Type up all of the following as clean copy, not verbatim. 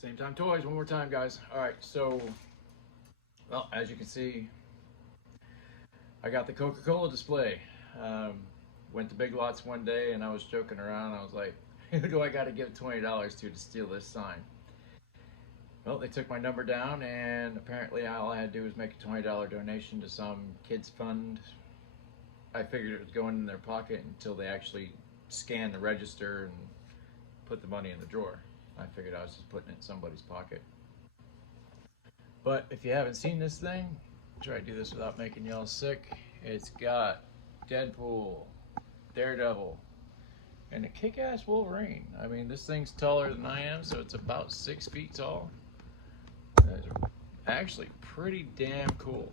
Same time toys, one more time, guys. All right, so, well, as you can see, I got the Coca-Cola display. Went to Big Lots one day and I was joking around. I was like, who do I got to give $20 to steal this sign? Well, they took my number down, and apparently all I had to do was make a $20 donation to some kids fund. I figured it was going in their pocket until they actually scanned the register and put the money in the drawer. I figured I was just putting it in somebody's pocket. But if you haven't seen this thing, try to do this without making y'all sick. It's got Deadpool, Daredevil, and a kick-ass Wolverine. I mean, this thing's taller than I am, so it's about 6 feet tall. It's actually pretty damn cool.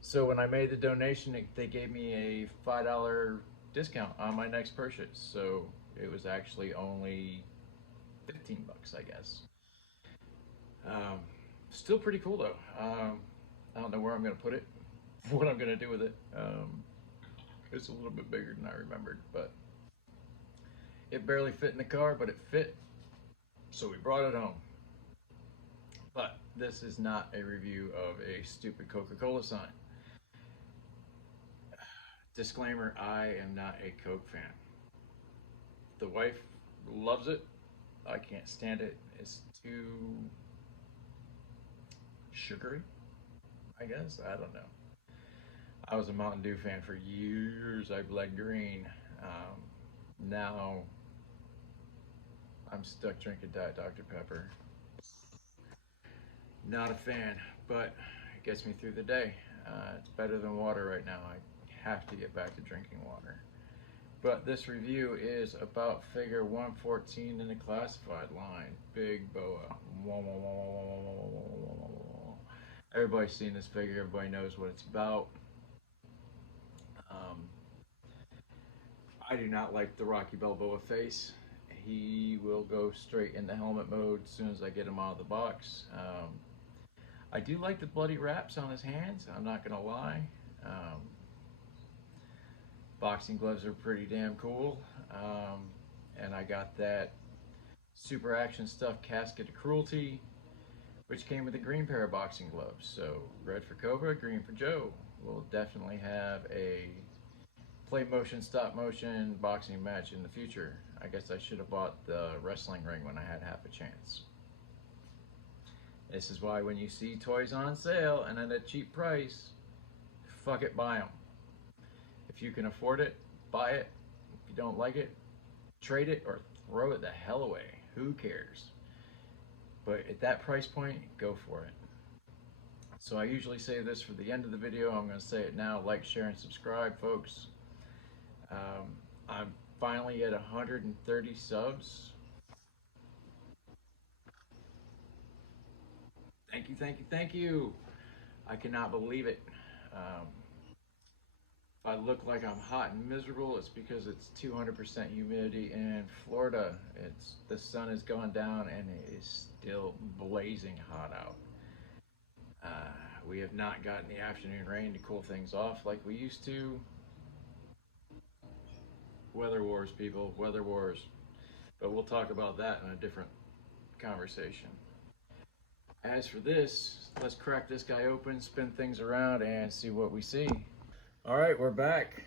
So when I made the donation, they gave me a $5 discount on my next purchase. So it was actually only 15 bucks, I guess. Still pretty cool though. I don't know where I'm gonna put it, what I'm gonna do with it. It's a little bit bigger than I remembered, but it barely fit in the car, but it fit, so we brought it home. But this is not a review of a stupid Coca-Cola sign. Disclaimer, I am not a Coke fan. The wife loves it. I can't stand it. It's too sugary, I guess. I don't know. I was a Mountain Dew fan for years. I bled green. Now I'm stuck drinking Diet Dr. Pepper. Not a fan, but it gets me through the day. It's better than water right now. I have to get back to drinking water. But this review is about figure 114 in the classified line, Big Boa. Everybody's seen this figure. Everybody knows what it's about. I do not like the Rocky Balboa face. He will go straight into helmet mode as soon as I get him out of the box. I do like the bloody wraps on his hands, I'm not gonna lie. Boxing gloves are pretty damn cool. And I got that Super Action Stuff Casket of Cruelty, which came with a green pair of boxing gloves. So red for Cobra, green for Joe. We'll definitely have a play motion, stop motion boxing match in the future. I guess I should have bought the wrestling ring when I had half a chance. This is why when you see toys on sale and at a cheap price, fuck it, buy them. If you can afford it, buy it. If you don't like it, trade it or throw it the hell away. Who cares? But at that price point, go for it. So I usually say this for the end of the video. I'm going to say it now. Like, share, and subscribe, folks. I'm finally at 130 subs. Thank you, thank you, thank you. I cannot believe it. If I look like I'm hot and miserable, it's because it's 200% humidity in Florida. The sun has gone down and it is still blazing hot out. We have not gotten the afternoon rain to cool things off like we used to. Weather wars, people, weather wars. But we'll talk about that in a different conversation. As for this, let's crack this guy open, spin things around, and see what we see. All right, we're back.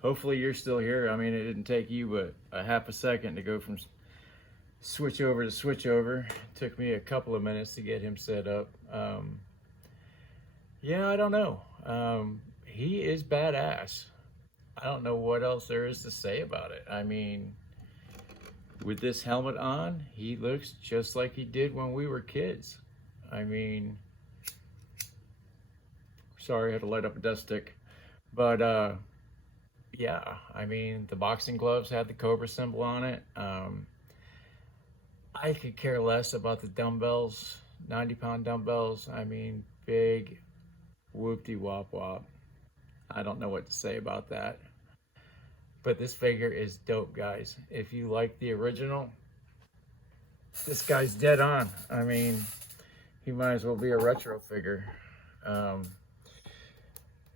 Hopefully you're still here. I mean, it didn't take you but a half a second to go from switch over to switch over. It took me a couple of minutes to get him set up. Yeah, I don't know. He is badass. I don't know what else there is to say about it. I mean, with this helmet on, he looks just like he did when we were kids. I mean, sorry, I had to light up a dust stick. But yeah, I mean, the boxing gloves had the Cobra symbol on it. I could care less about the dumbbells, 90-pound dumbbells. I mean, big whoop-de-wop-wop. I don't know what to say about that. But this figure is dope, guys. If you like the original, this guy's dead on. I mean, he might as well be a retro figure.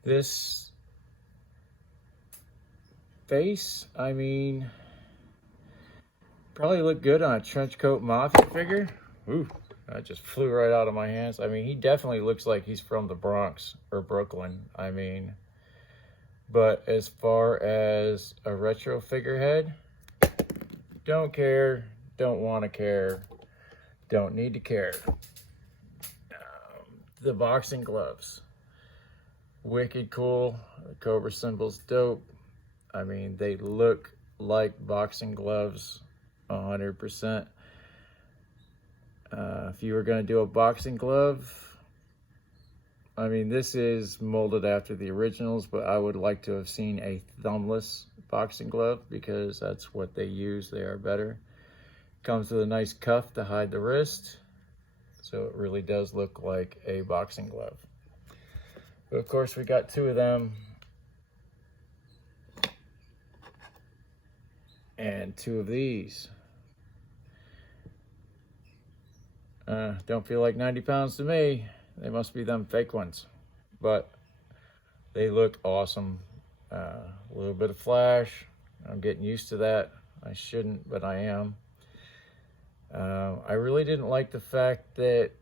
This face, I mean, Probably look good on a trench coat mafia figure. Ooh, that just flew right out of my hands. I mean, he definitely looks like he's from the Bronx or Brooklyn. I mean, but as far as a retro figurehead, don't care, don't want to care, don't need to care. The boxing gloves, wicked cool. The Cobra symbol's dope. I mean, they look like boxing gloves 100%. If you were going to do a boxing glove, I mean, this is molded after the originals, but I would like to have seen a thumbless boxing glove because that's what they use. They are better. Comes with a nice cuff to hide the wrist, so it really does look like a boxing glove. But of course, we got two of them and two of these. Don't feel like 90 pounds to me. They must be them fake ones, but they look awesome. A little bit of flash. I'm getting used to that. I shouldn't, but I am. I really didn't like the fact that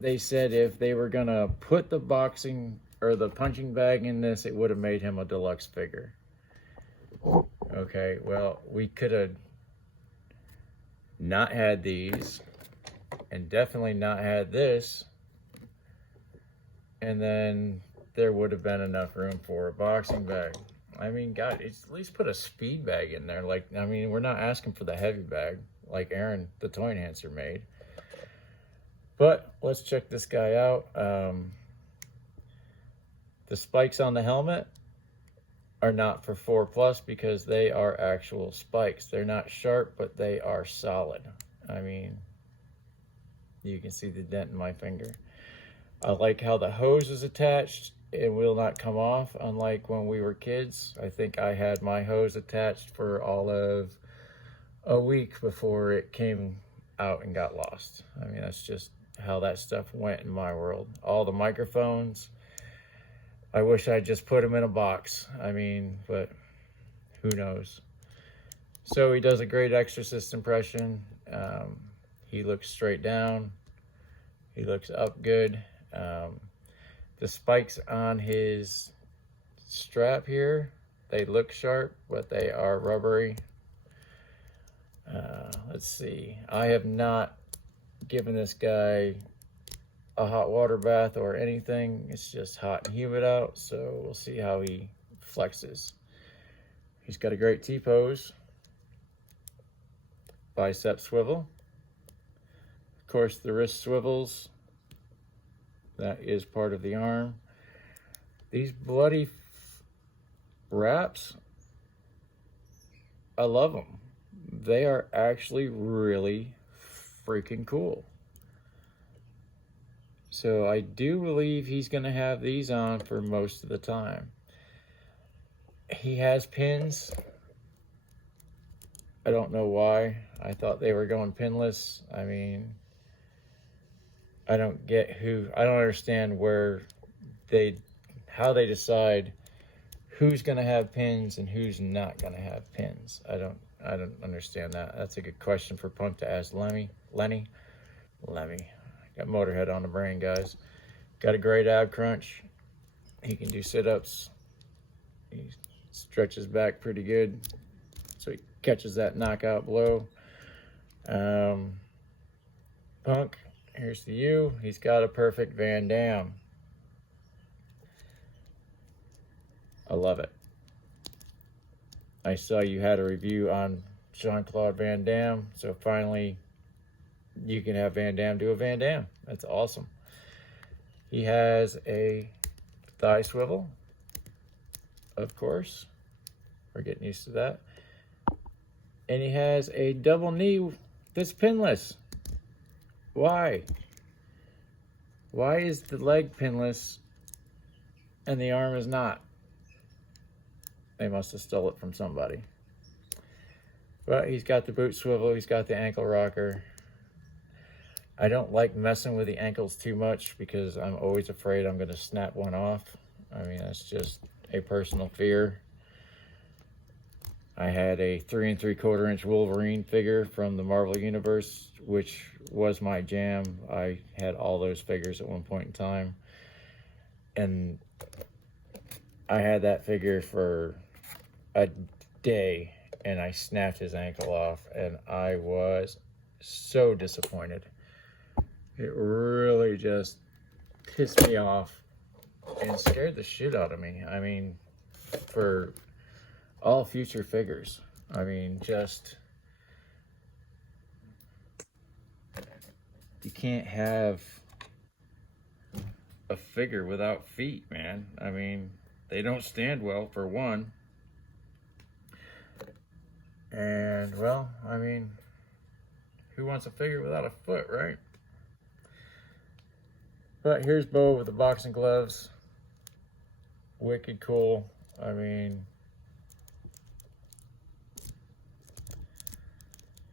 they said if they were gonna put the boxing or the punching bag in this, it would have made him a deluxe figure. Okay, well, we could have not had these and definitely not had this, and then there would have been enough room for a boxing bag. I mean, God, it's at least put a speed bag in there. Like, I mean, we're not asking for the heavy bag like Aaron, the toy enhancer, made. But let's check this guy out. The spikes on the helmet are not for 4+ because they are actual spikes. They're not sharp, but they are solid. I mean, you can see the dent in my finger. I like how the hose is attached. It will not come off, unlike when we were kids. I think I had my hose attached for all of a week before it came out and got lost. I mean, that's just how that stuff went in my world. All the microphones, I wish I just put them in a box. I mean, but who knows? So he does a great Exorcist impression. He looks straight down. He looks up good. The spikes on his strap here, they look sharp, but they are rubbery. Let's see. I have not given this guy a hot water bath or anything. It's just hot and humid out, so we'll see how he flexes. He's got a great T-pose. Bicep swivel. Of course, the wrist swivels. That is part of the arm. These bloody wraps, I love them. They are actually really freaking cool. So I do believe he's going to have these on for most of the time. He has pins. I don't know why. I thought they were going pinless. I mean, I don't understand how they decide who's going to have pins and who's not going to have pins. I don't understand that. That's a good question for Punk to ask Lenny. Got Motorhead on the brain, guys. Got a great ab crunch. He can do sit-ups. He stretches back pretty good, so he catches that knockout blow. Punk, here's to you. He's got a perfect Van Damme. I love it. I saw you had a review on Jean-Claude Van Damme, so finally you can have Van Damme do a Van Damme. That's awesome. He has a thigh swivel, of course. We're getting used to that. And he has a double knee that's pinless. Why? Why is the leg pinless and the arm is not? They must have stole it from somebody. But he's got the boot swivel. He's got the ankle rocker. I don't like messing with the ankles too much because I'm always afraid I'm going to snap one off. I mean, that's just a personal fear. I had a 3 3/4 inch Wolverine figure from the Marvel Universe, which was my jam. I had all those figures at one point in time. And I had that figure for a day and I snapped his ankle off and I was so disappointed. It really just pissed me off and scared the shit out of me. I mean, for all future figures, I mean, just, you can't have a figure without feet, man. I mean, they don't stand well, for one. And, well, I mean, who wants a figure without a foot, right? But here's Bo with the boxing gloves. Wicked cool. I mean,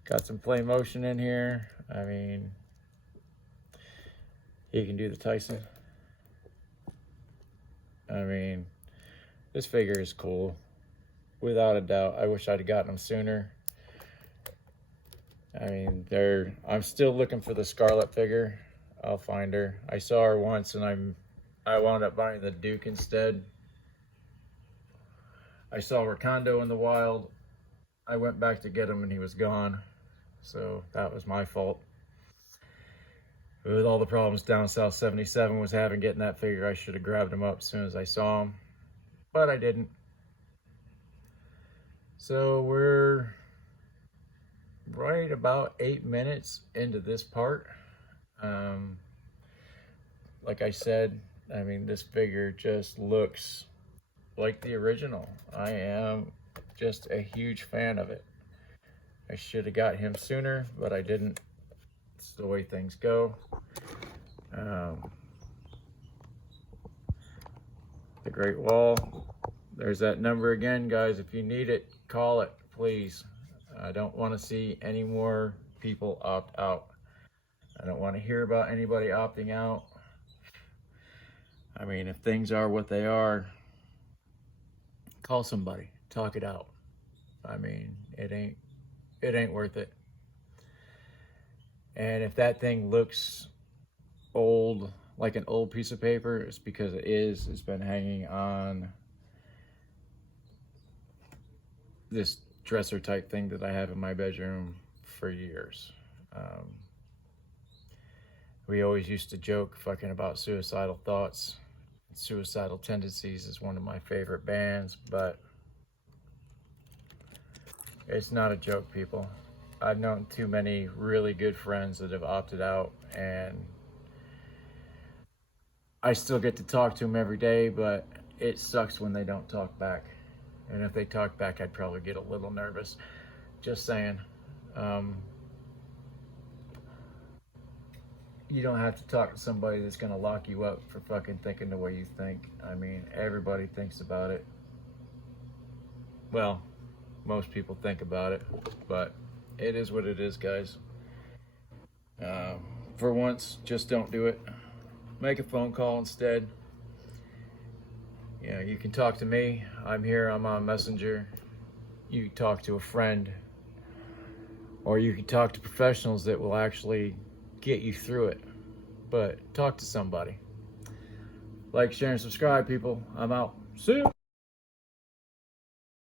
got some play motion in here. I mean, he can do the Tyson. I mean, this figure is cool, without a doubt. I wish I'd have gotten him sooner. I mean, I'm still looking for the Scarlet figure. I'll find her. I saw her once and I wound up buying the Duke instead. I saw Rakondo in the wild. I went back to get him and he was gone. So that was my fault. With all the problems Down South 77 was having getting that figure, I should have grabbed him up as soon as I saw him. But I didn't. So we're right about 8 minutes into this part. Like I said, I mean, this figure just looks like the original. I am just a huge fan of it. I should have got him sooner, but I didn't. It's the way things go. The Great Wall. There's that number again, guys. If you need it, call it, please. I don't want to see any more people opt out. I don't want to hear about anybody opting out. I mean, if things are what they are, call somebody, talk it out. I mean, it ain't worth it. And if that thing looks old, like an old piece of paper, it's because it is. It's been hanging on this dresser type thing that I have in my bedroom for years. We always used to joke fucking about Suicidal Thoughts. Suicidal Tendencies is one of my favorite bands, but it's not a joke, people. I've known too many really good friends that have opted out, and I still get to talk to them every day, but it sucks when they don't talk back. And if they talk back, I'd probably get a little nervous. Just saying. You don't have to talk to somebody that's going to lock you up for fucking thinking the way you think. I mean, everybody thinks about it. Well, most people think about it, but it is what it is, guys. For once, just don't do it. Make a phone call instead. You know, you can talk to me. I'm here. I'm on Messenger. You can talk to a friend, or you can talk to professionals that will actually get you through it. But talk to somebody. Like, share, and subscribe, people. I'm out. See you.